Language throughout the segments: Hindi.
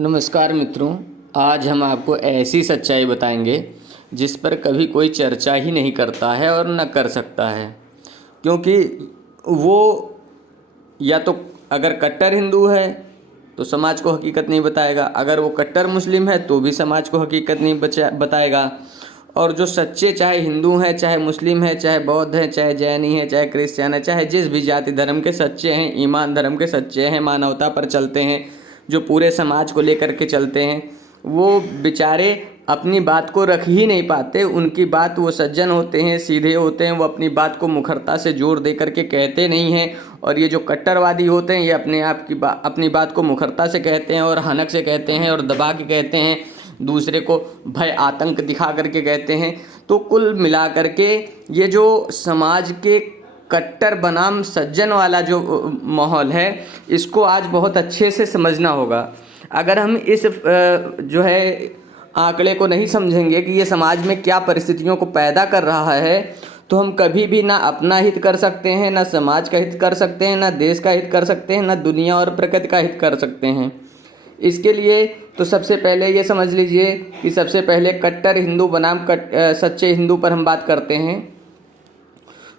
नमस्कार मित्रों। आज हम आपको ऐसी सच्चाई बताएंगे जिस पर कभी कोई चर्चा ही नहीं करता है और न कर सकता है, क्योंकि वो या तो अगर कट्टर हिंदू है तो समाज को हकीकत नहीं बताएगा, अगर वो कट्टर मुस्लिम है तो भी समाज को हकीकत नहीं बताएगा। और जो सच्चे चाहे हिंदू हैं, चाहे मुस्लिम हैं, चाहे बौद्ध हैं, चाहे जैनी हैं, चाहे क्रिश्चियन हैं, चाहे जिस भी जाति धर्म के सच्चे हैं, ईमान धर्म के सच्चे हैं, मानवता पर चलते हैं, जो पूरे समाज को लेकर के चलते हैं, वो बेचारे अपनी बात को रख ही नहीं पाते। उनकी बात, वो सज्जन होते हैं, सीधे होते हैं, वो अपनी बात को मुखरता से जोर दे करके कहते नहीं हैं। और ये जो कट्टरवादी होते हैं, ये अपनी बात को मुखरता से कहते हैं और हनक से कहते हैं और दबा के कहते हैं, दूसरे को भय आतंक दिखा करके कहते हैं। तो कुल मिला करके ये जो समाज के कट्टर बनाम सज्जन वाला जो माहौल है, इसको आज बहुत अच्छे से समझना होगा। अगर हम इस जो है आंकड़े को नहीं समझेंगे कि ये समाज में क्या परिस्थितियों को पैदा कर रहा है, तो हम कभी भी ना अपना हित कर सकते हैं, ना समाज का हित कर सकते हैं, ना देश का हित कर सकते हैं, ना दुनिया और प्रकृति का हित कर सकते हैं। इसके लिए तो सबसे पहले ये समझ लीजिए कि सबसे पहले कट्टर हिंदू बनाम सच्चे हिंदू पर हम बात करते हैं।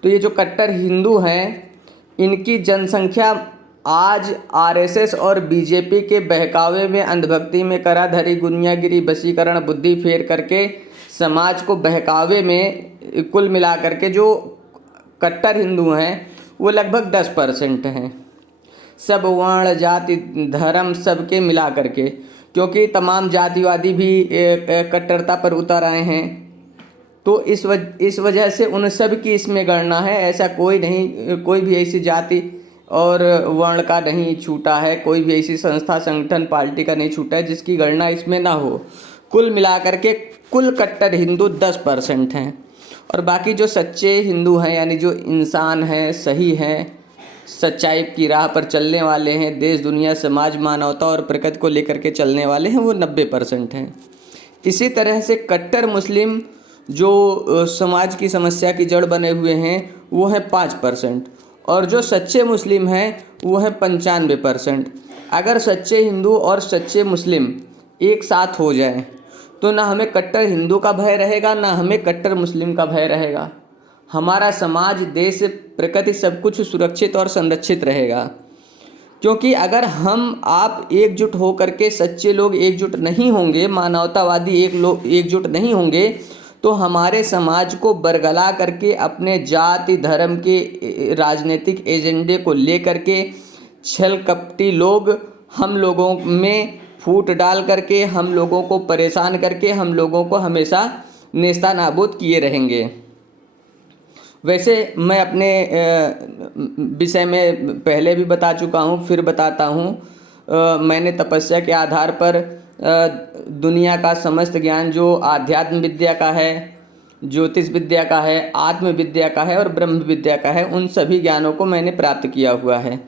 तो ये जो कट्टर हिंदू हैं, इनकी जनसंख्या आज आरएसएस और बीजेपी के बहकावे में, अंधभक्ति में, कराधरी, गुनियागिरी, वशीकरण, बुद्धि फेर करके समाज को बहकावे में कुल मिला करके जो कट्टर हिंदू हैं वो लगभग 10% हैं। सब वर्ण जाति धर्म सबके मिला करके, क्योंकि तमाम जातिवादी भी कट्टरता पर उतर आए हैं। तो इस वजह से उन सब की इसमें गणना है। ऐसा कोई नहीं, कोई भी ऐसी जाति और वर्ण का नहीं छूटा है, कोई भी ऐसी संस्था, संगठन, पार्टी का नहीं छूटा है जिसकी गणना इसमें ना हो। कुल मिलाकर के कुल कट्टर हिंदू 10% हैं। और बाकी जो सच्चे हिंदू हैं, यानी जो इंसान हैं, सही हैं, सच्चाई की राह पर चलने वाले हैं, देश दुनिया समाज मानवता और प्रकृति को लेकर के चलने वाले हैं, वो 90% हैं। इसी तरह से कट्टर मुस्लिम जो समाज की समस्या की जड़ बने हुए हैं वो है 5%। और जो सच्चे मुस्लिम हैं वो है 95%। अगर सच्चे हिंदू और सच्चे मुस्लिम एक साथ हो जाएं तो ना हमें कट्टर हिंदू का भय रहेगा, ना हमें कट्टर मुस्लिम का भय रहेगा। हमारा समाज, देश, प्रकृति सब कुछ सुरक्षित और संरक्षित रहेगा। क्योंकि अगर हम आप एकजुट हो करके, सच्चे लोग एकजुट नहीं होंगे, मानवतावादी एकजुट नहीं होंगे, तो हमारे समाज को बरगला करके अपने जाति धर्म के राजनीतिक एजेंडे को लेकर के छल कपटी लोग हम लोगों में फूट डाल करके, हम लोगों को परेशान करके, हम लोगों को हमेशा नेस्ता नाबूद किए रहेंगे। वैसे मैं अपने विषय में पहले भी बता चुका हूँ, फिर बताता हूँ। मैंने तपस्या के आधार पर दुनिया का समस्त ज्ञान जो आध्यात्म विद्या का है, ज्योतिष विद्या का है, आत्म विद्या का है और ब्रह्म विद्या का है, उन सभी ज्ञानों को मैंने प्राप्त किया हुआ है।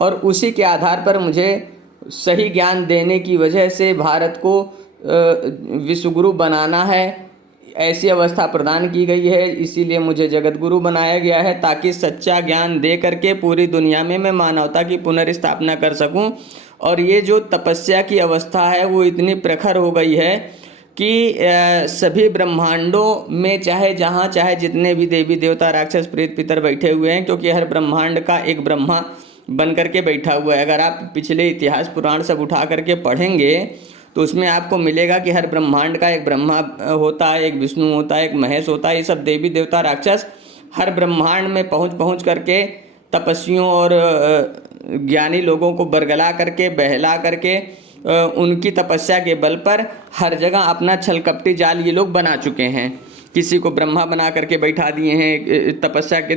और उसी के आधार पर मुझे सही ज्ञान देने की वजह से भारत को विश्वगुरु बनाना है, ऐसी अवस्था प्रदान की गई है। इसीलिए मुझे जगत गुरु बनाया गया है, ताकि सच्चा ज्ञान दे करके पूरी दुनिया में मैं मानवता की पुनर्स्थापना कर सकूं। और ये जो तपस्या की अवस्था है वो इतनी प्रखर हो गई है कि सभी ब्रह्मांडों में, चाहे जहाँ चाहे जितने भी देवी देवता, राक्षस, प्रेत, पितर बैठे हुए हैं, क्योंकि हर ब्रह्मांड का एक ब्रह्मा बन करके बैठा हुआ है। अगर आप पिछले इतिहास पुराण सब उठा करके पढ़ेंगे तो उसमें आपको मिलेगा कि हर ब्रह्मांड का एक ब्रह्मा होता है, एक विष्णु होता है, एक महेश होता है। ये सब देवी देवता राक्षस हर ब्रह्मांड में पहुँच करके तपस्वियों और ज्ञानी लोगों को बरगला करके, बहला करके, उनकी तपस्या के बल पर हर जगह अपना छलकपटी जाल ये लोग बना चुके हैं। किसी को ब्रह्मा बना करके बैठा दिए हैं, तपस्या के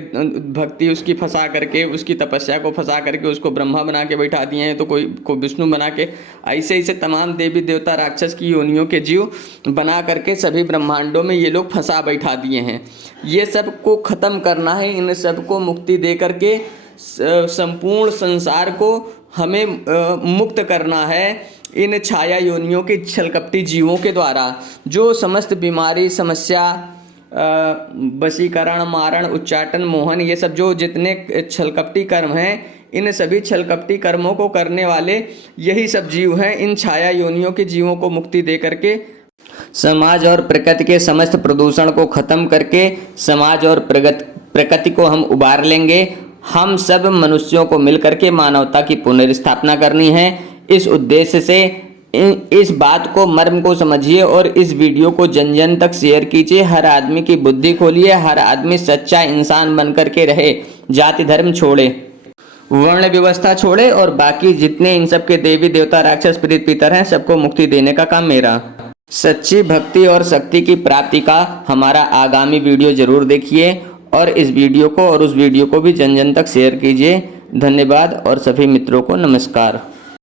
भक्ति उसकी फंसा करके, उसकी तपस्या को फंसा करके उसको ब्रह्मा बना के बैठा दिए हैं, तो कोई को विष्णु बना के, ऐसे तमाम देवी देवता राक्षस की योनियों के जीव बना करके सभी ब्रह्मांडों में ये लोग फंसा बैठा दिए हैं। ये सब को ख़त्म करना है, इन सब को मुक्ति दे करके संपूर्ण संसार को हमें मुक्त करना है इन छाया योनियों के छलकपटी जीवों के द्वारा, जो समस्त बीमारी, समस्या, वशीकरण, मारण, उच्चाटन, मोहन, ये सब जो जितने छलकपटी कर्म हैं, इन सभी छलकपटी कर्मों को करने वाले यही सब जीव हैं। इन छाया योनियों के जीवों को मुक्ति दे करके समाज और प्रकृति के समस्त प्रदूषण को खत्म करके समाज और प्रकृति को हम उबार लेंगे। हम सब मनुष्यों को मिलकर के मानवता की पुनर्स्थापना करनी है। इस उद्देश्य से इस बात को, मर्म को समझिए और इस वीडियो को जन जन तक शेयर कीजिए। हर आदमी की बुद्धि खोलिए, हर आदमी सच्चा इंसान बन करके रहे, जाति धर्म छोड़े, वर्ण व्यवस्था छोड़े और बाकी जितने इन सब के देवी देवता राक्षस प्रेत पितर हैं सबको मुक्ति देने का काम मेरा। सच्ची भक्ति और शक्ति की प्राप्ति का हमारा आगामी वीडियो जरूर देखिए और इस वीडियो को और उस वीडियो को भी जन जन तक शेयर कीजिए। धन्यवाद और सभी मित्रों को नमस्कार।